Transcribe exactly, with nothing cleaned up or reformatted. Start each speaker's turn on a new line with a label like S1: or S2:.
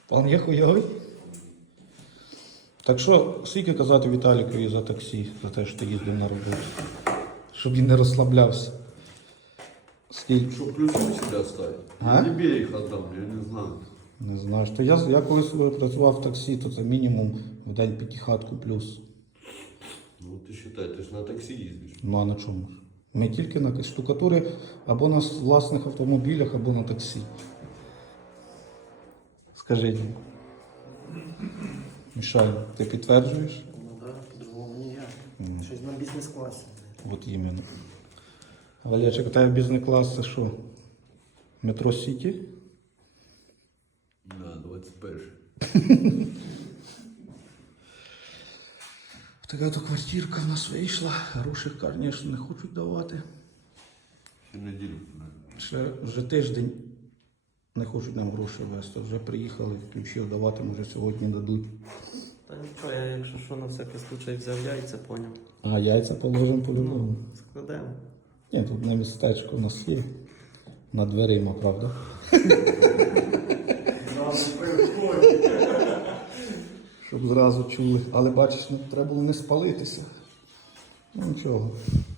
S1: Пан є хуйовий. Так що, скільки казати Віталікові за таксі, за те, що ти їздив на роботу? Щоб він не розслаблявся. Скільки?
S2: Что, ключи себе оставить?
S1: А?
S2: Я тебе их отдам, я не знаю.
S1: Не знаю. Що я, я коли працював в таксі, то це мінімум в день п'ятихатку плюс.
S2: Ну ты считай, ты же на такси ездишь.
S1: Ну а на чому ж? Ми тільки на штукатури або на власних автомобілях, або на таксі. Скажіть. Мішай, ти підтверджуєш?
S3: Ну так, по-другому ніяк. Mm. Щось на бізнес-класі.
S1: От іменно. Валерчик, у тебе бізнес-клас це що? Метро Сіті?
S2: Да, двадцять перший.
S1: Така то квартирка в нас вийшла. Грошей, звісно, не хочуть давати.
S2: Ще неділю.
S1: Ще вже тиждень не хочуть нам гроші вести. Вже приїхали, ключі давати, може сьогодні дадуть.
S3: Та нічого, я якщо що на всякий случай взяв яйця, поняв.
S1: А яйця положимо по-любому.
S3: Ну, складемо.
S1: Ні, тут на містечко у нас є. Над дверима, правда? Щоб зразу чули. Але бачиш, ну, треба було не спалитися. Ну нічого.